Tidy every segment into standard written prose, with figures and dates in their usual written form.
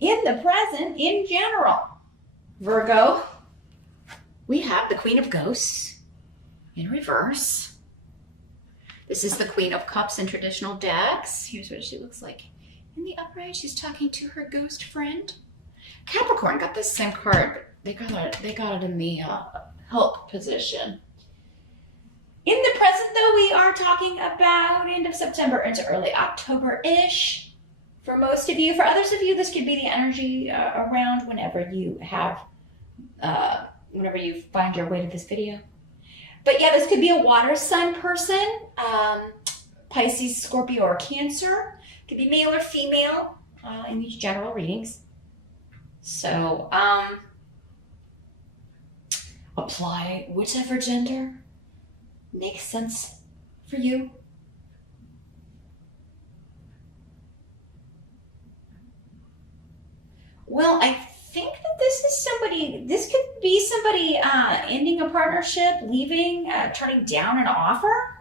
in the present in general. Virgo, we have the Queen of Ghosts in reverse. This is the Queen of Cups in traditional decks. Here's what she looks like. In the upright, she's talking to her ghost friend. Capricorn got this same card, but they got it in the help position. In the present, though, we are talking about end of September into early October-ish. For most of you, for others of you, this could be the energy around whenever you have, whenever you find your way to this video. But yeah, this could be a water sign person, Pisces, Scorpio, or Cancer. Could be male or female in these general readings. So apply whichever gender makes sense for you. Well, I think that this could be somebody ending a partnership, leaving, turning down an offer.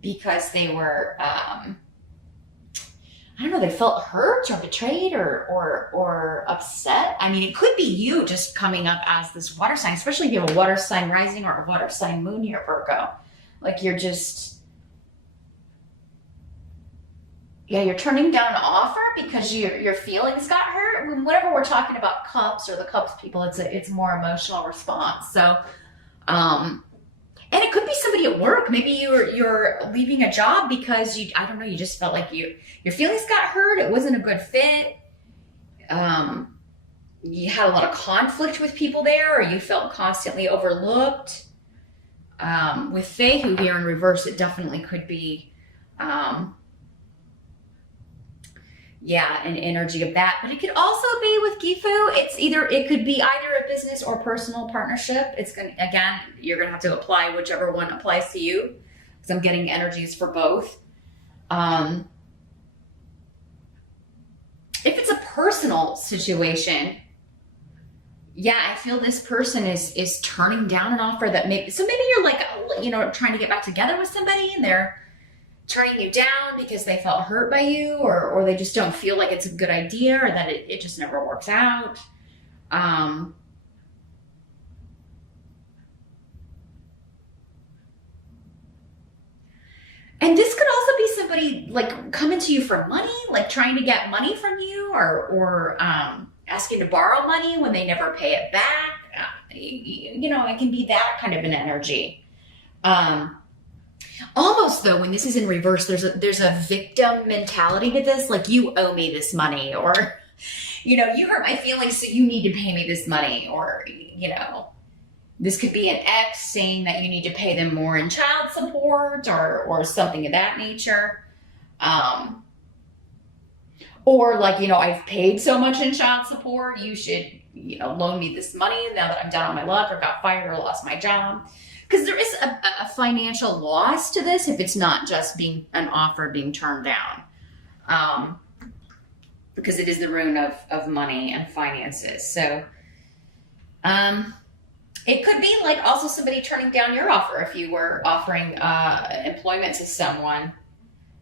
Because they were, I don't know, they felt hurt or betrayed or upset. I mean, it could be you just coming up as this water sign, especially if you have a water sign rising or a water sign moon here, Virgo. Like you're just, yeah, you're turning down an offer because your feelings got hurt. Whenever we're talking about cups or the cups people, it's a more emotional response. So, and it could be somebody at work. Maybe you're leaving a job because I don't know, you just felt like your feelings got hurt. It wasn't a good fit. You had a lot of conflict with people there, or you felt constantly overlooked. With Fehu here in reverse, it definitely could be, yeah, an energy of that. But it could also be with Gifu. It could be either a business or personal partnership. Again, you're gonna have to apply whichever one applies to you, because I'm getting energies for both. If it's a personal situation, yeah, I feel this person is turning down an offer that maybe you're like, trying to get back together with somebody and they're turning you down because they felt hurt by you, or they just don't feel like it's a good idea, or that it just never works out. And this could also be somebody like coming to you for money, like trying to get money from you, or asking to borrow money when they never pay it back. It can be that kind of an energy. Almost though, when this is in reverse, there's a victim mentality to this, like you owe me this money, or you hurt my feelings, so you need to pay me this money, or this could be an ex saying that you need to pay them more in child support, or something of that nature, or like I've paid so much in child support, you should loan me this money now that I'm down on my luck, or got fired, or lost my job. Because there is a financial loss to this if it's not just being an offer being turned down. Because it is the rune of money and finances. So it could be like also somebody turning down your offer if you were offering employment to someone.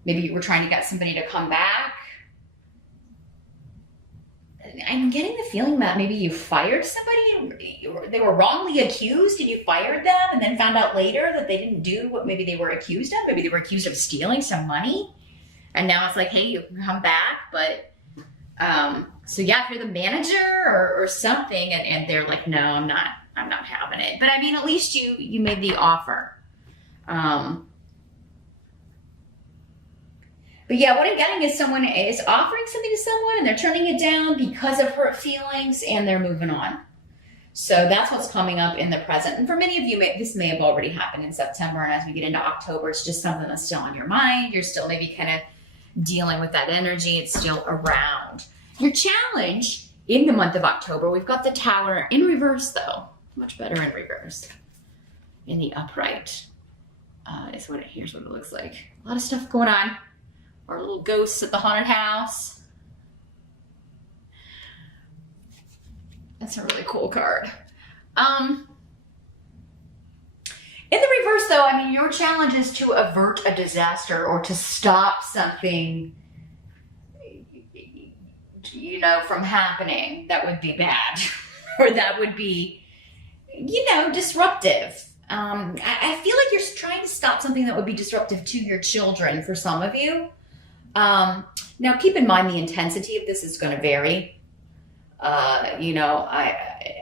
Maybe you were trying to get somebody to come back. I'm getting the feeling that maybe you fired somebody, they were wrongly accused and you fired them, and then found out later that they didn't do what maybe they were accused of. Maybe they were accused of stealing some money, and now it's like, hey, you can come back. But so yeah, if you're the manager or something, and they're like, no, I'm not having it. But I mean, at least you made the offer. But yeah, what I'm getting is someone is offering something to someone and they're turning it down because of hurt feelings, and they're moving on. So that's what's coming up in the present. And for many of you, this may have already happened in September. And as we get into October, it's just something that's still on your mind. You're still maybe kind of dealing with that energy. It's still around. Your challenge in the month of October, we've got the Tower in reverse, though. Much better in reverse. In the upright, here's what it looks like. A lot of stuff going on. Our little ghosts at the haunted house. That's a really cool card. In the reverse, though, I mean, your challenge is to avert a disaster or to stop something, you know, from happening that would be bad or that would be, you know, disruptive. I feel like you're trying to stop something that would be disruptive to your children for some of you. Now, keep in mind the intensity of this is going to vary. You know,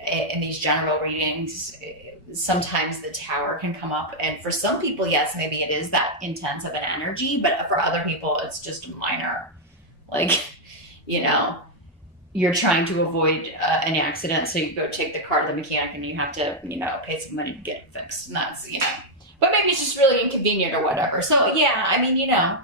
in these general readings, sometimes the tower can come up, and for some people, yes, maybe it is that intense of an energy, but for other people, it's just minor. Like, you know, you're trying to avoid an accident, so you go take the car to the mechanic and you have to, you know, pay some money to get it fixed. And that's, you know, but maybe it's just really inconvenient or whatever. So yeah, I mean, you know,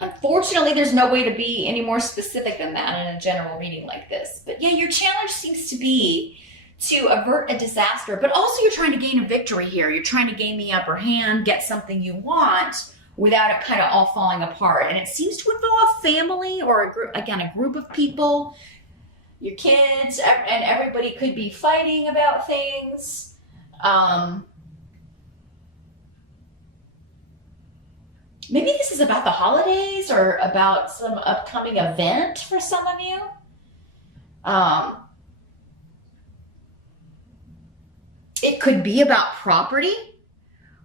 unfortunately, there's no way to be any more specific than that in a general reading like this. But yeah, your challenge seems to be to avert a disaster, but also you're trying to gain a victory here. You're trying to gain the upper hand, get something you want without it kind of all falling apart. And it seems to involve family or a group, again, a group of people, your kids, and everybody could be fighting about things. Maybe this is about the holidays or about some upcoming event for some of you. It could be about property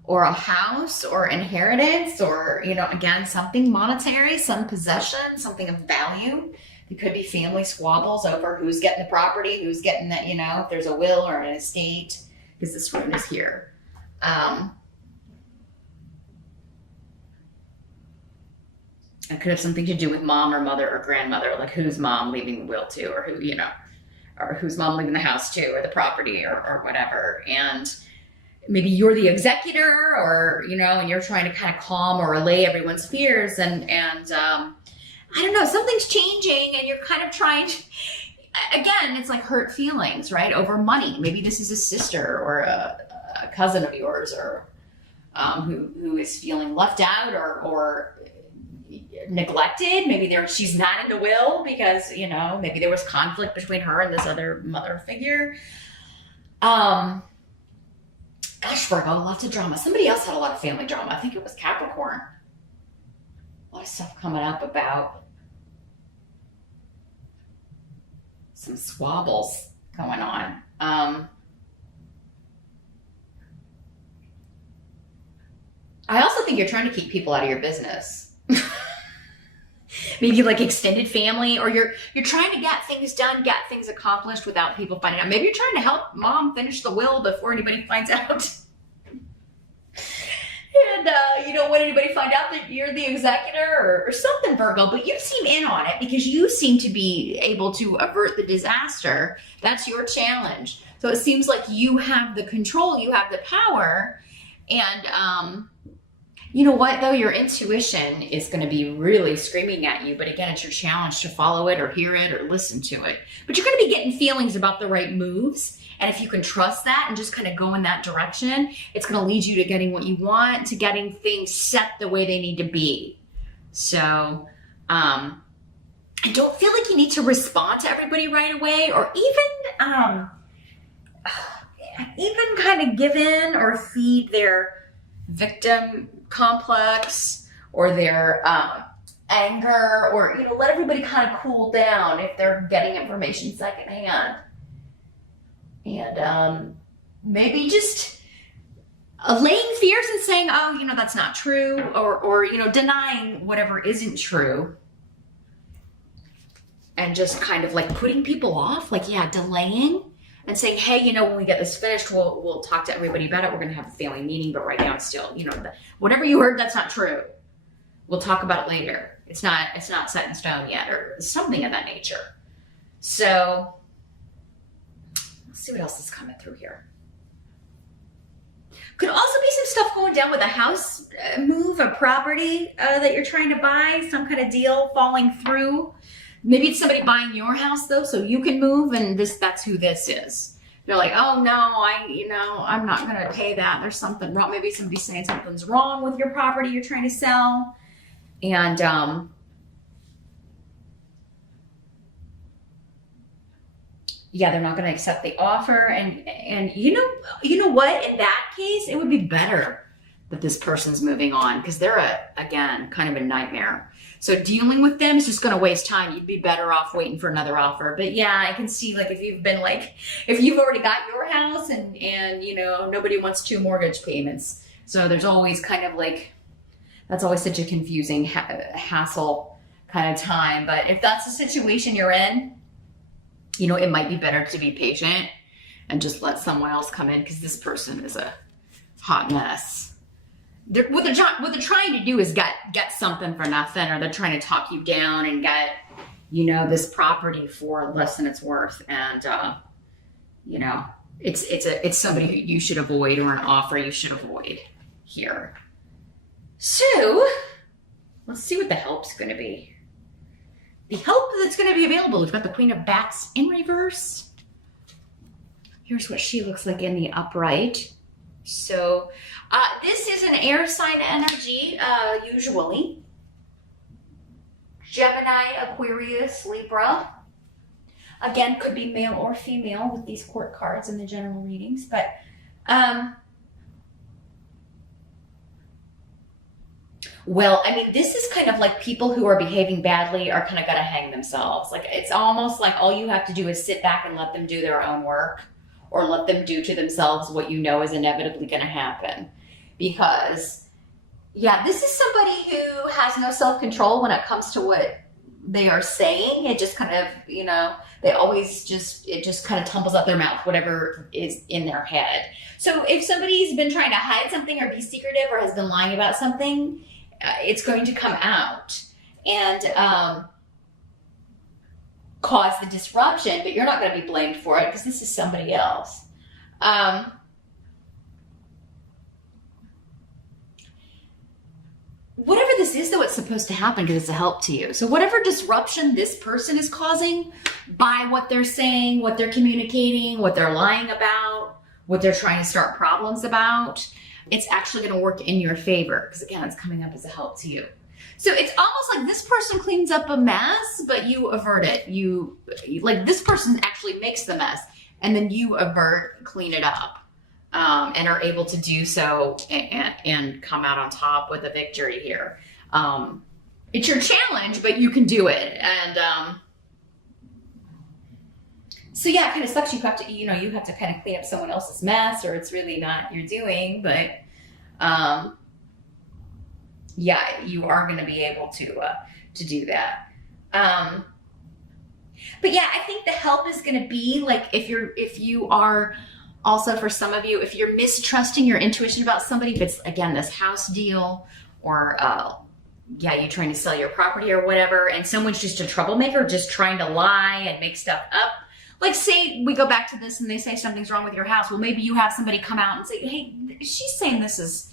or a house or inheritance or, you know, again, something monetary, some possession, something of value. It could be family squabbles over who's getting the property, who's getting that, you know, if there's a will or an estate, because this rune is here. It could have something to do with mom or mother or grandmother, like whose mom leaving the will to, or who, you know, or whose mom leaving the house to, or the property or whatever. And maybe you're the executor, or, you know, and you're trying to kind of calm or allay everyone's fears. And I don't know, something's changing and you're kind of trying to, again, it's like hurt feelings, right? Over money. Maybe this is a sister or a cousin of yours, or who is feeling left out or neglected. Maybe she's not in the will because, you know, maybe there was conflict between her and this other mother figure. Gosh, Virgo, lots of drama. Somebody else had a lot of family drama. I think it was Capricorn. A lot of stuff coming up about some squabbles going on. I also think you're trying to keep people out of your business. Maybe like extended family, or you're trying to get things done, get things accomplished without people finding out. Maybe you're trying to help mom finish the will before anybody finds out. And you don't want anybody to find out that you're the executor or something, Virgo, but you seem in on it because you seem to be able to avert the disaster. That's your challenge. So it seems like you have the control, you have the power, and you know what, though? Your intuition is going to be really screaming at you. But again, it's your challenge to follow it or hear it or listen to it. But you're going to be getting feelings about the right moves. And if you can trust that and just kind of go in that direction, it's going to lead you to getting what you want, to getting things set the way they need to be. So I don't feel like you need to respond to everybody right away, or even kind of give in or feed their victim complex or their anger, or, you know, let everybody kind of cool down if they're getting information secondhand. And maybe just allaying fears and saying, oh, you know, that's not true, or you know, denying whatever isn't true, and just kind of like putting people off, like, yeah, delaying. And saying, hey, you know, when we get this finished, we'll talk to everybody about it. We're going to have a family meeting, but right now it's still, you know, whatever you heard, that's not true. We'll talk about it later. It's not set in stone yet, or something of that nature. So let's see what else is coming through here. Could also be some stuff going down with a house move, a property that you're trying to buy, some kind of deal falling through. Maybe it's somebody buying your house, though, so you can move, and that's who this is. They're like, oh, no, I'm not going to pay that. There's something wrong. Maybe somebody's saying something's wrong with your property you're trying to sell. And yeah, they're not going to accept the offer. And you know what? In that case, it would be better that this person's moving on, because they're again, kind of a nightmare. So dealing with them is just going to waste time. You'd be better off waiting for another offer. But yeah, I can see, like, if you've already got your house and nobody wants 2 mortgage payments. So there's always kind of like, that's always such a confusing hassle kind of time. But if that's the situation you're in, it might be better to be patient and just let someone else come in, because this person is a hot mess. What they're trying to do is get something for nothing, or they're trying to talk you down and get, this property for less than it's worth. And, it's somebody who you should avoid, or an offer you should avoid here. So let's see what the help's going to be. The help that's going to be available, we've got the Queen of Bats in reverse. Here's what she looks like in the upright. So this is an air sign energy, usually. Gemini, Aquarius, Libra. Again, could be male or female with these court cards in the general readings. But well, I mean, this is kind of like people who are behaving badly are kind of going to hang themselves. Like, it's almost like all you have to do is sit back and let them do their own work, or let them do to themselves what you know is inevitably going to happen. Because, yeah, this is somebody who has no self-control when it comes to what they are saying. It just kind of, it just kind of tumbles out their mouth, whatever is in their head. So if somebody's been trying to hide something or be secretive or has been lying about something, it's going to come out and cause the disruption, but you're not going to be blamed for it, because this is somebody else. Whatever this is, though, it's supposed to happen because it's a help to you. So whatever disruption this person is causing by what they're saying, what they're communicating, what they're lying about, what they're trying to start problems about, it's actually going to work in your favor, because again, it's coming up as a help to you. So it's almost like this person cleans up a mess, but you avert it. This person actually makes the mess, and then you clean it up, and are able to do so and come out on top with a victory here. It's your challenge, but you can do it. And so yeah, it kind of sucks. You have to kind of clean up someone else's mess, or it's really not your doing, but yeah, you are going to be able to do that. But yeah, I think the help is going to be like, if you are also, for some of you, if you're mistrusting your intuition about somebody, if it's, again, this house deal, or you're trying to sell your property or whatever, and someone's just a troublemaker, just trying to lie and make stuff up. Like, say we go back to this and they say something's wrong with your house. Well, maybe you have somebody come out and say, hey, she's saying this is,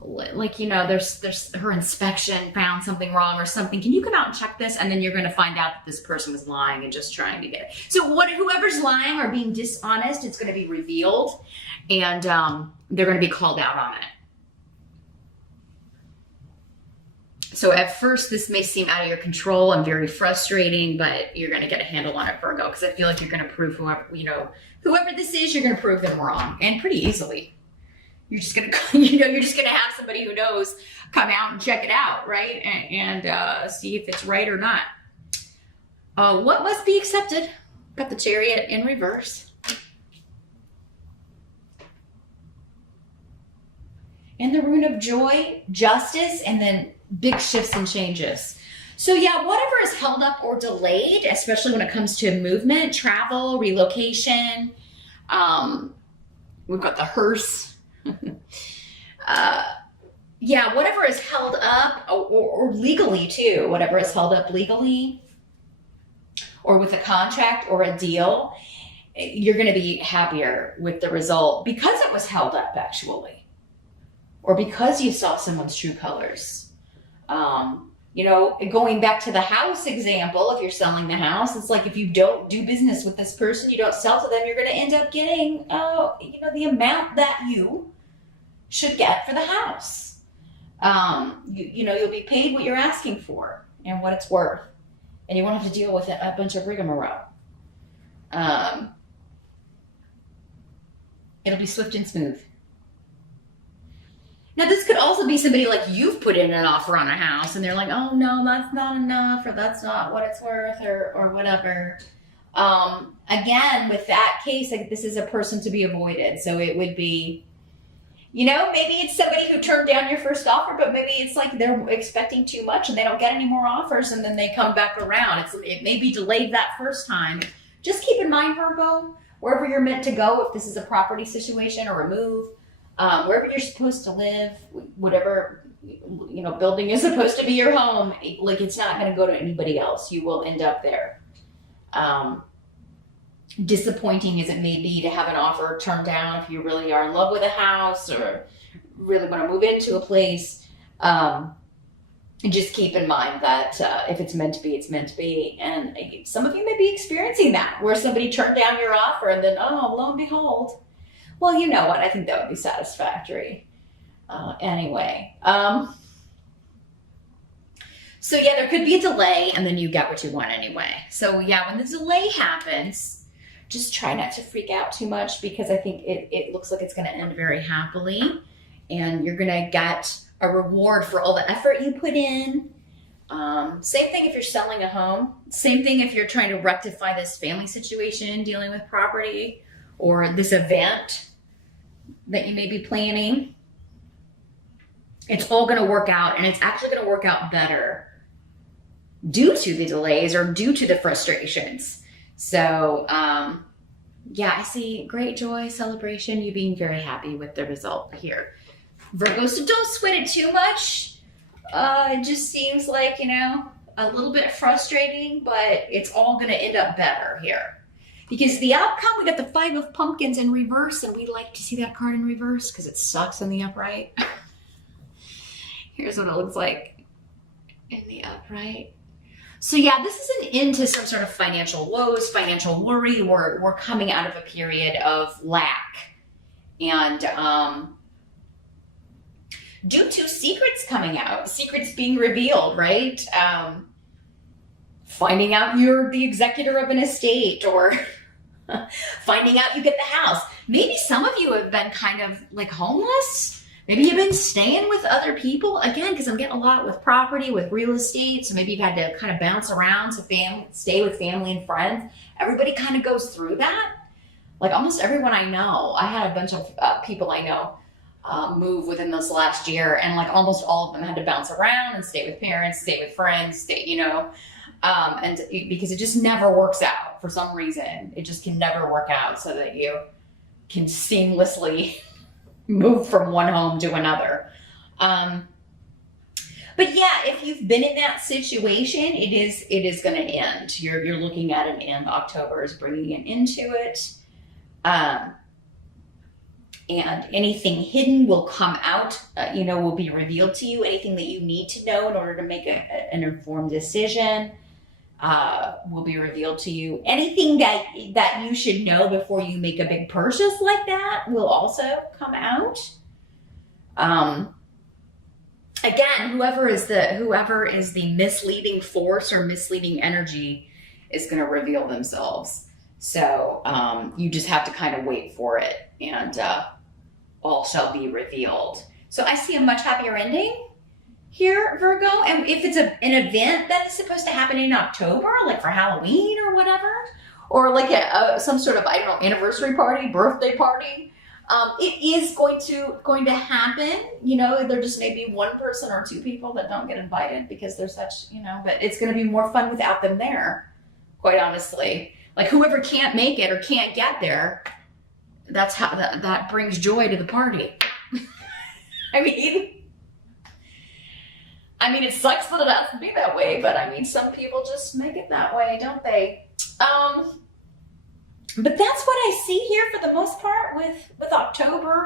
like, there's her inspection found something wrong or something. Can you come out and check this? And then you're going to find out that this person was lying and just trying to get it. So whoever's lying or being dishonest, it's going to be revealed, and they're going to be called out on it. So at first, this may seem out of your control and very frustrating, but you're going to get a handle on it, Virgo, because I feel like you're going to prove whoever this is, you're going to prove them wrong, and pretty easily. You're just going to have somebody who knows come out and check it out, right? And see if it's right or not. What must be accepted? Got the Chariot in reverse. And the Rune of Joy, Justice, and then big shifts and changes. So yeah, whatever is held up or delayed, especially when it comes to movement, travel, relocation. We've got the hearse. Whatever is held up, or legally too, whatever is held up legally, or with a contract or a deal, you're going to be happier with the result because it was held up, actually, or because you saw someone's true colors. Going back to the house example, if you're selling the house, it's like, if you don't do business with this person, you don't sell to them, you're going to end up getting, the amount that you should get for the house. You'll be paid what you're asking for and what it's worth, and you won't have to deal with a bunch of rigmarole. It'll be swift and smooth. Now, this could also be somebody like you've put in an offer on a house and they're like, oh no, that's not enough, or that's not what it's worth, or whatever. Again, with that case, like, this is a person to be avoided. So it would be, maybe it's somebody who turned down your first offer, but maybe it's like they're expecting too much and they don't get any more offers and then they come back around. It may be delayed that first time. Just keep in mind, Virgo, wherever you're meant to go, if this is a property situation or a move, wherever you're supposed to live, whatever, building is supposed to be your home, like, it's not going to go to anybody else. You will end up there. Disappointing as it may be to have an offer turned down if you really are in love with a house or really want to move into a place. Just keep in mind that if it's meant to be, it's meant to be. And some of you may be experiencing that, where somebody turned down your offer and then, oh, lo and behold. Well, you know what? I think that would be satisfactory. Anyway. So yeah, there could be a delay and then you get what you want anyway. So yeah, when the delay happens, just try not to freak out too much, because I think it looks like it's going to end very happily and you're going to get a reward for all the effort you put in. Same thing if you're selling a home. Same thing if you're trying to rectify this family situation, dealing with property, or this event that you may be planning. It's all going to work out, and it's actually going to work out better due to the delays or due to the frustrations. So, yeah, I see great joy, celebration, you being very happy with the result here. Virgo, so don't sweat it too much. It just seems like, a little bit frustrating, but it's all going to end up better here. Because the outcome, we got the 5 of Pumpkins in reverse, and we like to see that card in reverse because it sucks in the upright. Here's what it looks like in the upright. So yeah, this is an end to some sort of financial woes, financial worry. We're coming out of a period of lack. And due to secrets coming out, secrets being revealed, right? Finding out you're the executor of an estate, or finding out you get the house. Maybe some of you have been kind of like homeless. Maybe you've been staying with other people. Again, because I'm getting a lot with property, with real estate. So maybe you've had to kind of bounce around to stay with family and friends. Everybody kind of goes through that. Like almost everyone I know. I had a bunch of people I know move within this last year. And like almost all of them had to bounce around and stay with parents, stay with friends, and because it just never works out for some reason. It just can never work out so that you can seamlessly move from one home to another. But yeah, if you've been in that situation, it is going to end. You're looking at an end. October is bringing an end to it. And anything hidden will come out, will be revealed to you. Anything that you need to know in order to make an informed decision will be revealed to you. Anything that you should know before you make a big purchase like that will also come out. Again, whoever is the misleading force or misleading energy is going to reveal themselves. So you just have to kind of wait for it, and all shall be revealed. So I see a much happier ending here, Virgo. And if it's an event that is supposed to happen in October, like for Halloween or whatever, or like some sort of, anniversary party, birthday party, it is going to happen. There just may be one person or two people that don't get invited because they're such, but it's going to be more fun without them there, quite honestly. Like whoever can't make it or can't get there, that's how that brings joy to the party. I mean, it sucks that it has to be that way, but some people just make it that way, don't they? But that's what I see here for the most part with October.